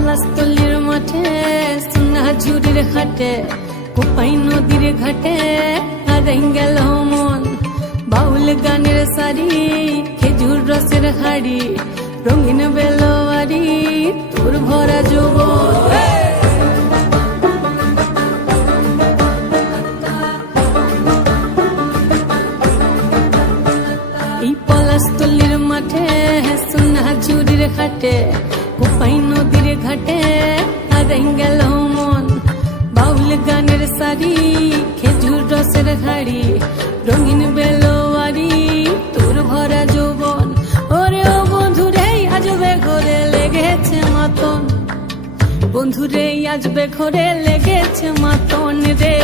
পলাশতলির মাঠে সোনাঝুরির ঘাটে কোপাই নদীর ঘাটে হারাই গেল মন। বাউল গানের সারি খেজুর রসের হাড়ি রঙিন বেলোয়ারি তোর ভরা যৌবন। এই পলাশতলির মাঠে সোনাঝুরির ঘাটে কোপাই নদীর ঘাটে হারাই গেল মন। বাউল গানের সারি খেজুর রসের হাড়ি রঙিন বেলোয়ারি তোর ভরা যৌবন। ওরে ও বন্ধুরে আজবে ঘরে লেগেছে মাতন, বন্ধুরে আজবে ঘরে লেগেছে মাতন রে।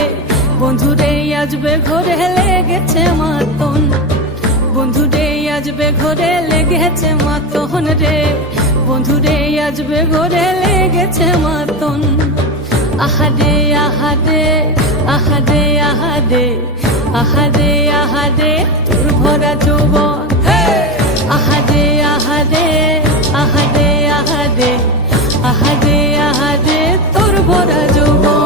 বন্ধুরে আজবে ঘরে লেগেছে মাতন, বন্ধুরে আজবে ঘরে লেগেছে মাতন রে। বন্ধুরে আজবে ঘরে লেগেছে মাতন। আহারে আহারে আহারে আহারে আহারে আহারে তোর ভরা যৌবন। আহারে আহারে আহারে আহারে আহারে আহারে তোর ভরা যৌবন।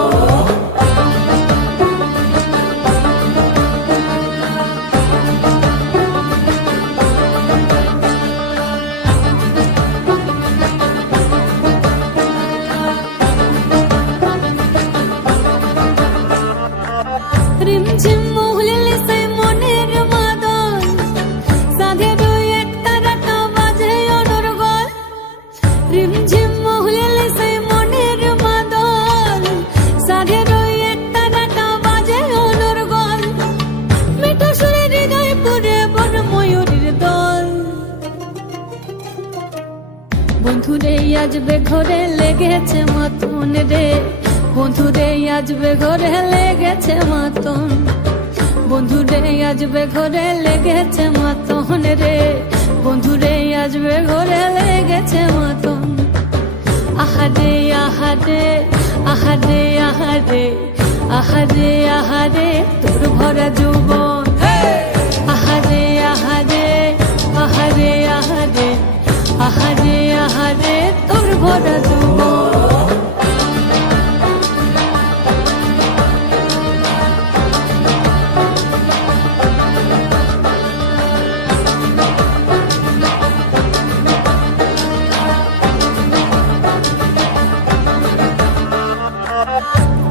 রিমঝিম মহুলিলে সেই মনের মাদল, সাধের এক তারাটা বাজে অনর্গল। রিমঝিম মহুলিলে সেই মনের মাদল, সাধের এক তারাটা বাজে অনর্গল। মিঠো সুরে হৃদয় পুরে বন ময়ূরীর দল। বন্ধুরে আজবে ঘরে লেগেছে মাতন রে। বন্ধুরে আজবে ঘরে লেগেছে মাতন, বন্ধুরে আজবে ঘরে লেগেছে মাতন রে। বন্ধুরে আজবে ঘরে লেগেছে মাতন। আহারে আহারে আহারে আহারে আহারে আহারে তোর ভরা যৌবন। আহারে আহারে আহারে আহারে আহারে আহারে তোর ভরা যৌবন।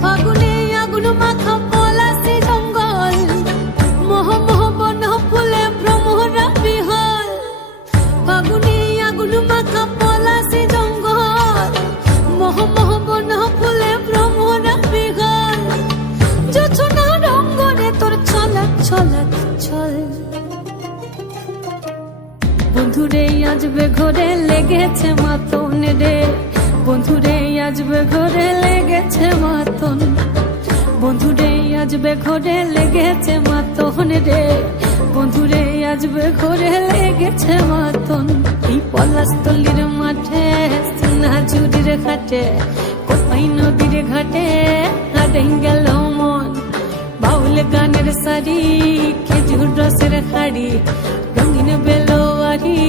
ফাগুনে আগুন মাখা পলাশি জঙ্গল, মোহ মোহ বন ফুলে ভ্রমরা বিহল। ফাগুনে আগুন মাখা পলাশি জঙ্গল, মোহ মোহ বন ফুলে ভ্রমরা বিহল। জোছনা রঙ্গনে তোর ছলক ছলক ছল। বন্ধুরে আজবে ঘরে লেগেছে মাতন রে। বন্ধুরে আজবে ঘরে লেগেছে মাতন, বন্ধুরে আজবে ঘরে লেগেছে মাতন রে। বন্ধুরে আজবে ঘরে লেগেছে মাতন। এই পলাশতলির মাঠে সোনাঝুরির ঘাটে কোপাই নদীর ঘাটে হারাই গেল মন। বাউল গানের সারি খেজুর রসের হাড়ি রঙিন বেলোয়ারি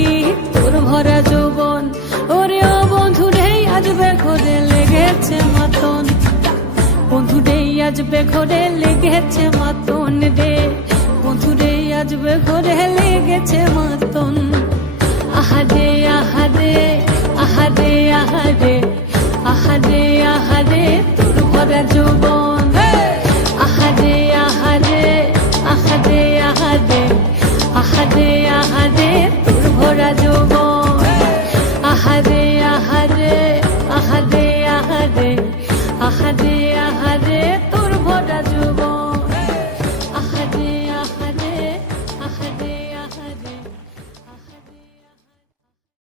তোর ভরা যৌবন। ওরে ও বন্ধুরে আজবে ঘরে লেগেছে মাতন, বন্ধুরে আজবে ঘরে লেগেছে মাতন রে। বন্ধুরে আজবে ঘরে লেগেছে